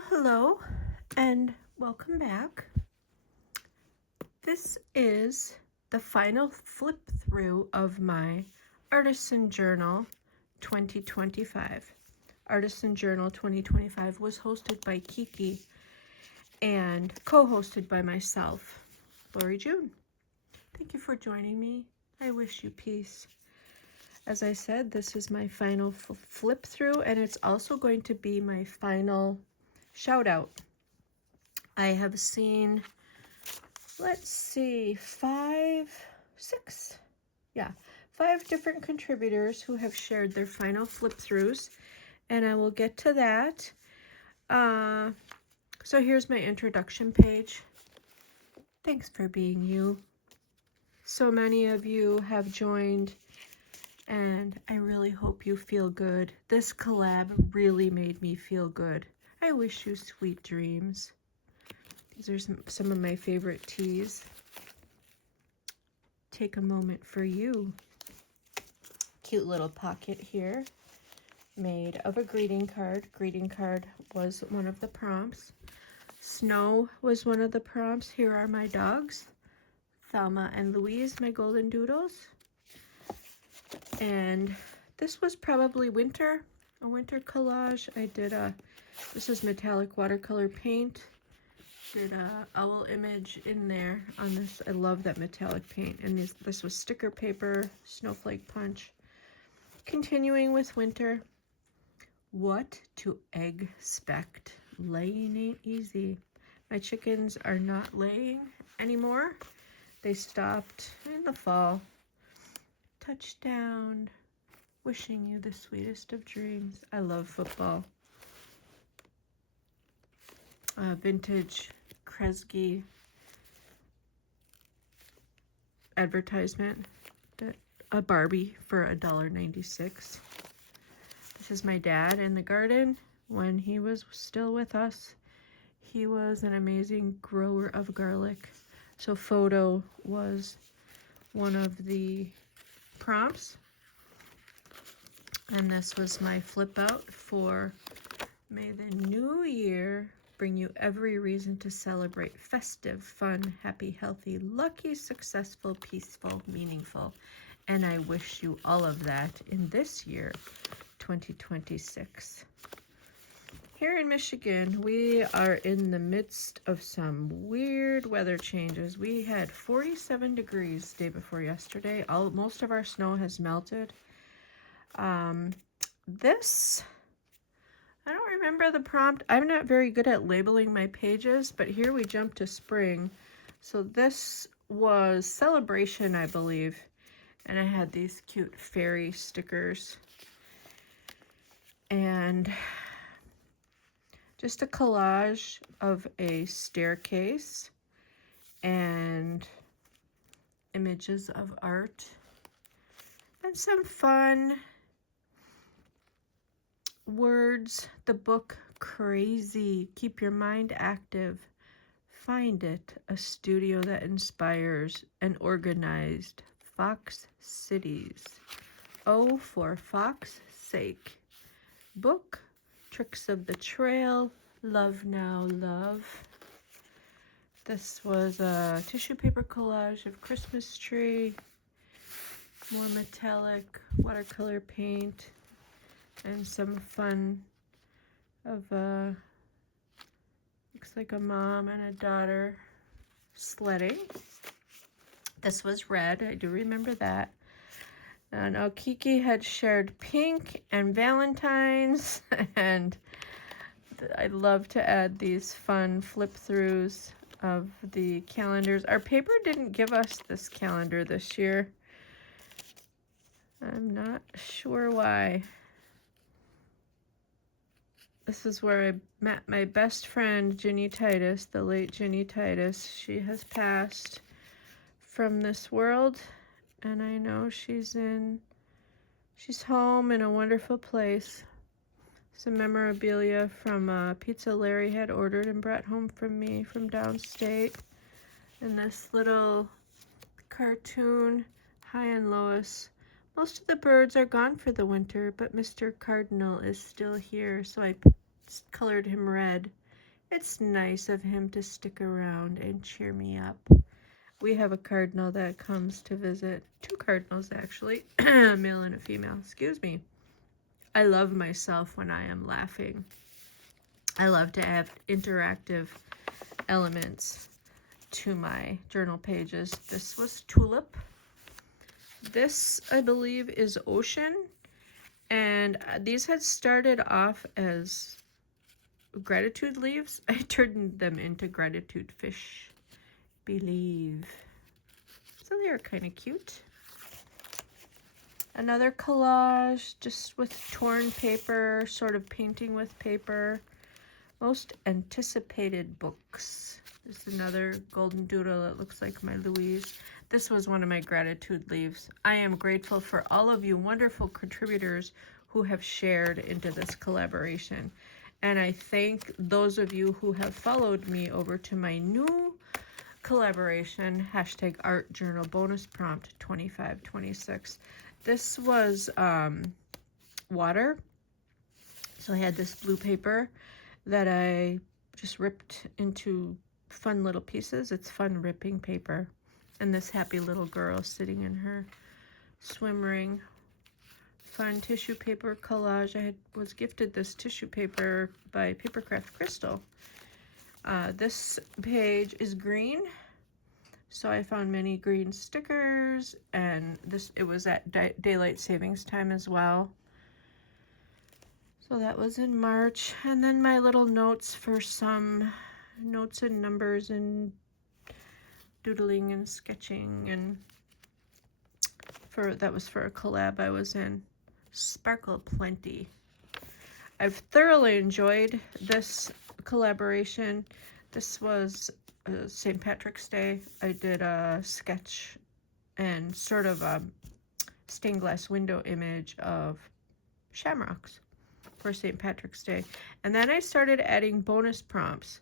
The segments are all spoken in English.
Well, hello and welcome back. This is the final flip through of my Artisan Journal 2025. Artisan Journal 2025 was hosted by Kiki and co-hosted by myself, Lori June. Thank you for joining me. I wish you peace. As I said, this is my final flip through, and it's also going to be my final shout out. I have seen, let's see, five different contributors who have shared their final flip throughs, and I will get to that. So here's my introduction page. Thanks for being you. So many of you have joined, and I really hope you feel good. This collab really made me feel good. I wish you sweet dreams. These are some of my favorite teas. Take a moment for you. Cute little pocket here made of a greeting card. Greeting card was one of the prompts. Snow was one of the prompts. Here are my dogs, Thelma and Louise, my golden doodles. And this was probably winter, a winter collage. I did this is metallic watercolor paint. Did a owl image in there on this. I love that metallic paint. And this was sticker paper, snowflake punch. Continuing with winter. What to expect? Laying ain't easy. My chickens are not laying anymore. They stopped in the fall. Touchdown. Wishing you the sweetest of dreams. I love football. Vintage Kresge advertisement. A Barbie for $1.96. This is my dad in the garden when he was still with us. He was an amazing grower of garlic. So photo was one of the prompts. And this was my flip out for May the New Year bring you every reason to celebrate. Festive, fun, happy, healthy, lucky, successful, peaceful, meaningful. And I wish you all of that in this year, 2026. Here in Michigan, we are in the midst of some weird weather changes. We had 47 degrees day before yesterday. Most of our snow has melted. This, I don't remember the prompt. I'm not very good at labeling my pages, but here we jump to spring. So this was Celebration, I believe. And I had these cute fairy stickers. And just a collage of a staircase and images of art and some fun words. The book Crazy. Keep your mind active. Find it. A studio that inspires and organized. Fox Cities. Oh, for Fox's sake. Book. Tricks of the Trail. Love Now Love. This was a tissue paper collage of Christmas tree. More metallic watercolor paint. And some fun of looks like a mom and a daughter sledding. This was red. I do remember that. Now Kiki had shared pink and Valentine's, and I love to add these fun flip throughs of the calendars. Our paper didn't give us this calendar this year. I'm not sure why. This is where I met my best friend, Ginny Titus, the late Ginny Titus. She has passed from this world, and I know she's home in a wonderful place. Some memorabilia from pizza Larry had ordered and brought home from me from downstate. And this little cartoon, Hi and Lois. Most of the birds are gone for the winter, but Mr. Cardinal is still here, so I colored him red. It's nice of him to stick around and cheer me up. We have a cardinal that comes to visit. 2 cardinals, actually. A male and a female. Excuse me. I love myself when I am laughing. I love to add interactive elements to my journal pages. This was Tulip. This, I believe, is Ocean. And these had started off as gratitude leaves. I turned them into gratitude fish. Believe. So they're kind of cute. Another collage just with torn paper, sort of painting with paper. Most anticipated books. There's another golden doodle that looks like my Louise. This was one of my gratitude leaves. I am grateful for all of you wonderful contributors who have shared into this collaboration. And I thank those of you who have followed me over to my new collaboration, hashtag art journal bonus prompt 2526. This was water. So I had this blue paper that I just ripped into fun little pieces. It's fun ripping paper. And this happy little girl sitting in her swim ring. Fun tissue paper collage. I was gifted this tissue paper by Papercraft Crystal. This page is green. So I found many green stickers, and it was at daylight savings time as well. So that was in March. And then my little notes for some notes and numbers and doodling and sketching, and that was for a collab I was in. Sparkle Plenty. I've thoroughly enjoyed this collaboration. This was St. Patrick's Day. I did a sketch and sort of a stained glass window image of shamrocks for St. Patrick's Day. And then I started adding bonus prompts.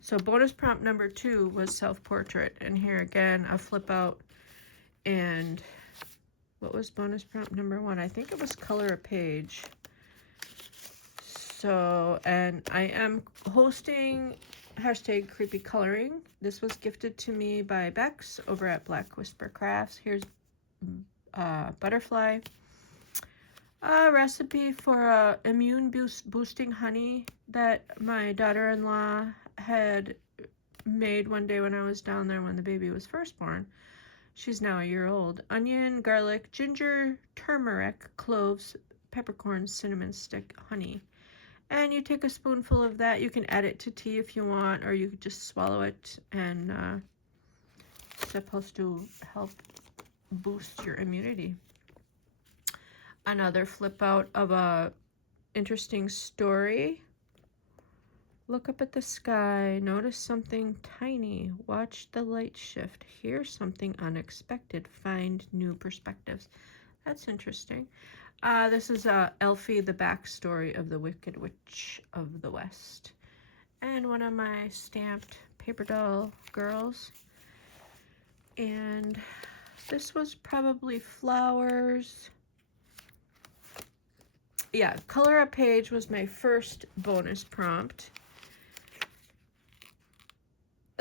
So bonus prompt number 2 was self-portrait. And here again, a flip out. And what was bonus prompt number 1? I think it was color a page. So, and I am hosting hashtag creepy coloring. This was gifted to me by Bex over at Black Whisper Crafts. Here's butterfly. A recipe for immune boosting honey that my daughter-in-law had made one day when I was down there when the baby was first born. She's now a year old. Onion, garlic, ginger, turmeric, cloves, peppercorn, cinnamon stick, honey. And you take a spoonful of that. You can add it to tea if you want, or you could just swallow it, and it's supposed to help boost your immunity. Another flip out of a interesting story. Look up at the sky, notice something tiny, watch the light shift, hear something unexpected, find new perspectives. That's interesting. This is Elfie, the backstory of the Wicked Witch of the West. And one of my stamped paper doll girls. And this was probably flowers. Yeah, color a page was my first bonus prompt.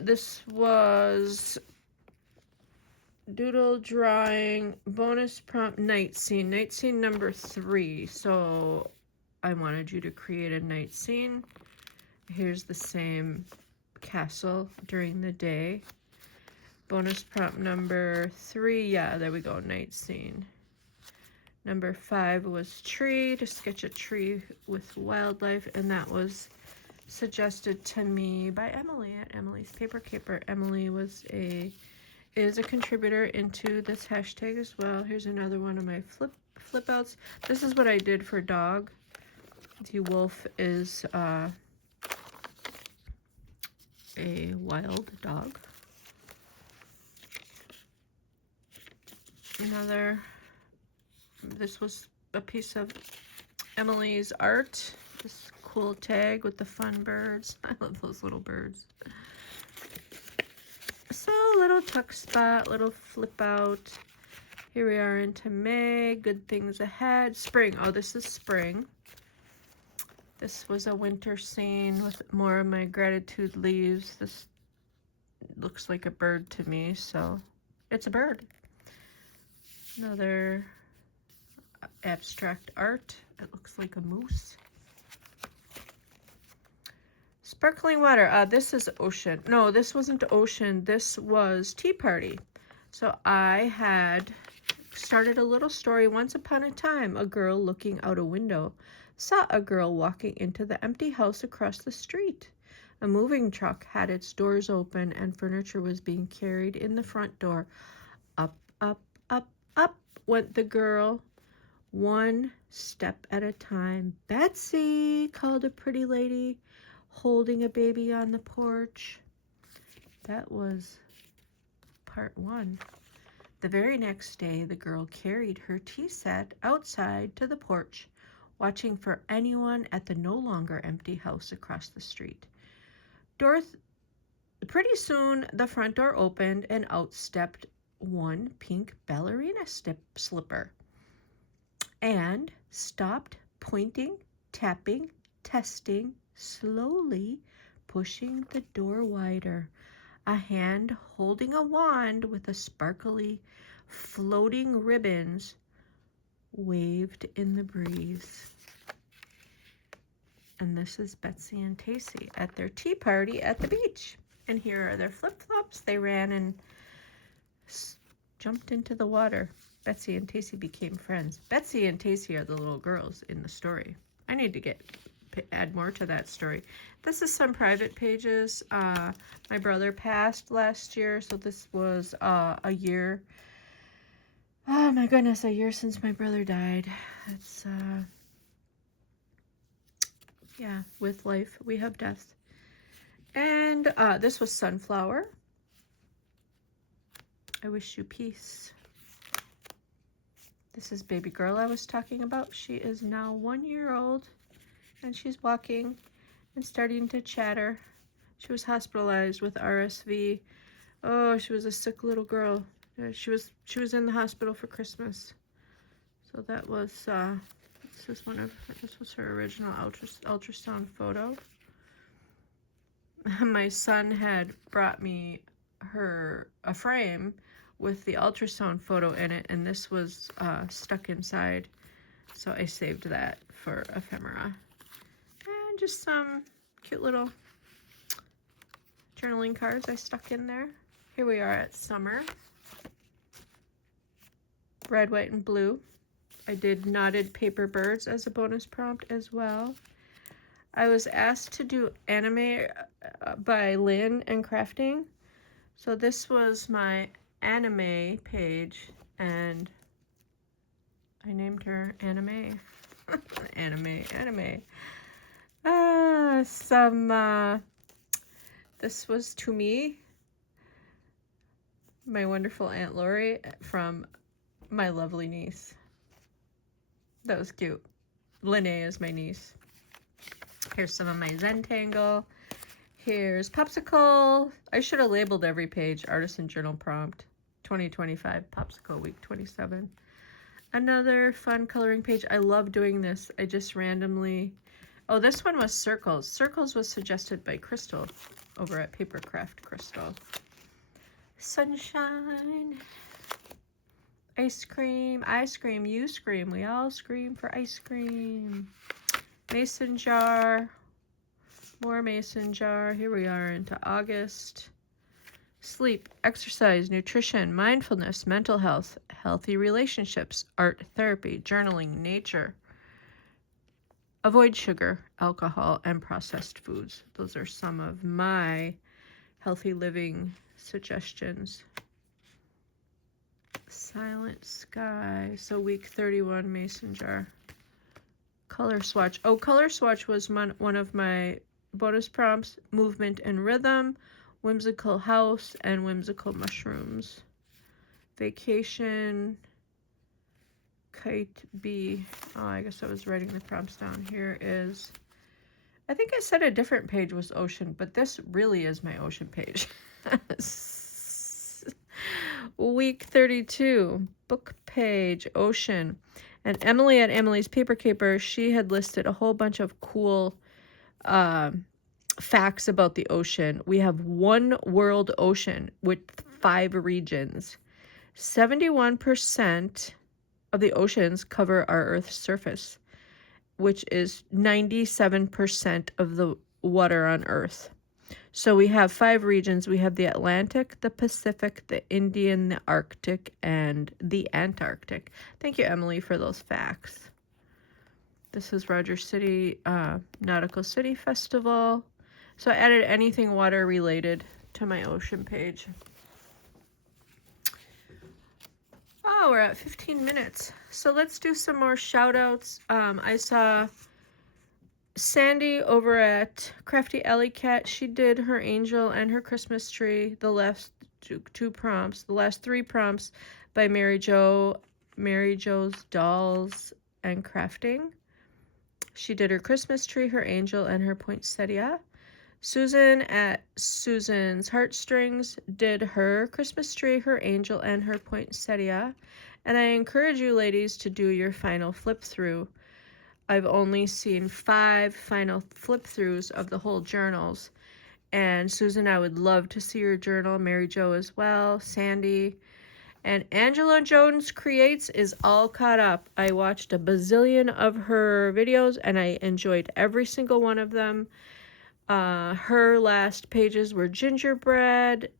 This was doodle drawing bonus prompt night scene number 3. So I wanted you to create a night scene. Here's the same castle during the day. Bonus prompt number 3, yeah, there we go, night scene. Number 5 was tree, to sketch a tree with wildlife, and that was suggested to me by Emily at Emily's Paper Caper. Emily is a contributor into this hashtag as well. Here's another one of my flip outs. This is what I did for dog. The wolf is a wild dog. This was a piece of Emily's art. This cool tag with the fun birds. I love those little birds. So, little tuck spot, little flip out. Here we are into May. Good things ahead. Spring. Oh, this is spring. This was a winter scene with more of my gratitude leaves. This looks like a bird to me, so it's a bird. Another abstract art. It looks like a moose. Sparkling water. This is ocean. No, this wasn't ocean. This was Tea Party. So I had started a little story. Once upon a time, a girl looking out a window saw a girl walking into the empty house across the street. A moving truck had its doors open and furniture was being carried in the front door. Up, up, up, up went the girl, one step at a time. "Betsy," called a pretty lady holding a baby on the porch. That was part 1. The very next day, the girl carried her tea set outside to the porch, watching for anyone at the no longer empty house across the street. Pretty soon, the front door opened and out stepped one pink ballerina slipper and stopped, pointing, tapping, testing, slowly pushing the door wider. A hand holding a wand with a sparkly floating ribbons waved in the breeze. And this is Betsy and Tacy at their tea party at the beach. And here are their flip-flops. They ran and jumped into the water. Betsy and Tacy became friends. Betsy and Tacy are the little girls in the story. I need to add more to that story. This is some private pages. My brother passed last year, so this was a year. Oh my goodness, a year since my brother died. It's yeah, with life we have death. And this was Sunflower. I wish you peace. This is baby girl I was talking about. She is now 1 year old and she's walking and starting to chatter. She was hospitalized with RSV. Oh, she was a sick little girl. She was in the hospital for Christmas. So that was this was her original ultrasound photo. My son had brought me a frame with the ultrasound photo in it, and this was stuck inside. So I saved that for ephemera. And just some cute little journaling cards I stuck in there. Here we are at summer. Red, white, and blue. I did knotted paper birds as a bonus prompt as well. I was asked to do anime by Lynn and crafting. So this was my anime page, and I named her Anime. Anime. This was to me, my wonderful Aunt Lori from my lovely niece. That was cute. Linnea is my niece. Here's some of my Zentangle. Here's Popsicle. I should have labeled every page Artisan Journal Prompt 2025 Popsicle Week 27. Another fun coloring page. I love doing this. I just randomly... Oh, this one was Circles. Circles was suggested by Crystal over at Papercraft Crystal. Sunshine. Ice cream. I scream, you scream. We all scream for ice cream. Mason jar. More mason jar. Here we are into August. Sleep, exercise, nutrition, mindfulness, mental health, healthy relationships, art, therapy, journaling, nature. Avoid sugar, alcohol, and processed foods. Those are some of my healthy living suggestions. Silent sky. So week 31 mason jar. Color swatch. Oh, color swatch was one of my bonus prompts. Movement and rhythm, whimsical house, and whimsical mushrooms. Vacation. Kite bee. Oh, I guess I was writing the prompts down. Here is, I think I said a different page was ocean, but this really is my ocean page. Week 32, book page, ocean. And Emily at Emily's Paper Caper, she had listed a whole bunch of cool facts about the ocean. We have one world ocean with 5 regions. 71% of the oceans cover our Earth's surface, which is 97% of the water on Earth. So we have 5 regions. We have the Atlantic, the Pacific, the Indian, the Arctic, and the Antarctic. Thank you, Emily, for those facts. This is Rogers City Nautical City Festival. So I added anything water related to my ocean page. Oh, we're at 15 minutes. So let's do some more shout outs. I saw Sandy over at Crafty Alley Cat. She did her angel and her Christmas tree, the last two prompts, the last 3 prompts by Mary Jo's Dolls and Crafting. She did her Christmas tree, her angel, and her poinsettia. Susan at Susan's Heartstrings did her Christmas tree, her angel, and her poinsettia. And I encourage you ladies to do your final flip through. I've only seen 5 final flip throughs of the whole journals. And Susan, I would love to see your journal. Mary Jo as well. Sandy. And Angela Jones Creates is all caught up. I watched a bazillion of her videos and I enjoyed every single one of them. Her last pages were gingerbread,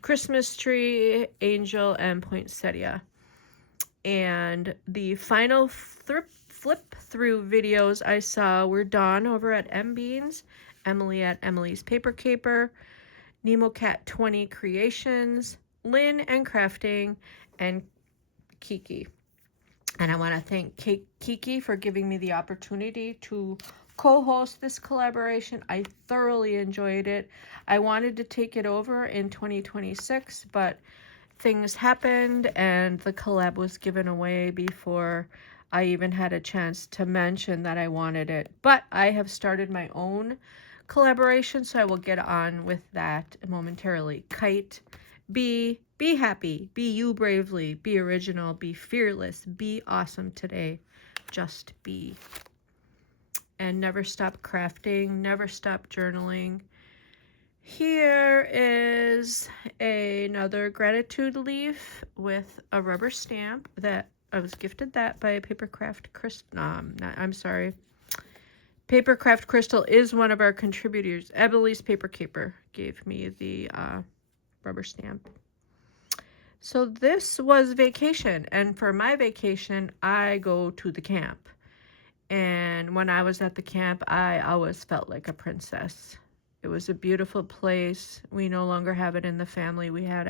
Christmas tree, angel, and poinsettia. And the final flip through videos I saw were Dawn over at M Beans, Emily at Emily's Paper Caper, Nemo Cat 20 Creations, Lynn and Crafting, and Kiki. And I want to thank Kiki for giving me the opportunity to co-host this collaboration. I thoroughly enjoyed it. I wanted to take it over in 2026, but things happened and the collab was given away before I even had a chance to mention that I wanted it. But I have started my own collaboration, so I will get on with that momentarily. Kite, be happy, be you bravely, be original, be fearless, be awesome today. Just be. And never stop crafting, never stop journaling. Here is another gratitude leaf with a rubber stamp that I was gifted that by Papercraft Crystal. Papercraft Crystal is one of our contributors. Emily's Paper Caper gave me the rubber stamp. So this was vacation, and for my vacation, I go to the camp. And when I was at the camp, I always felt like a princess. It was a beautiful place. We no longer have it in the family. We had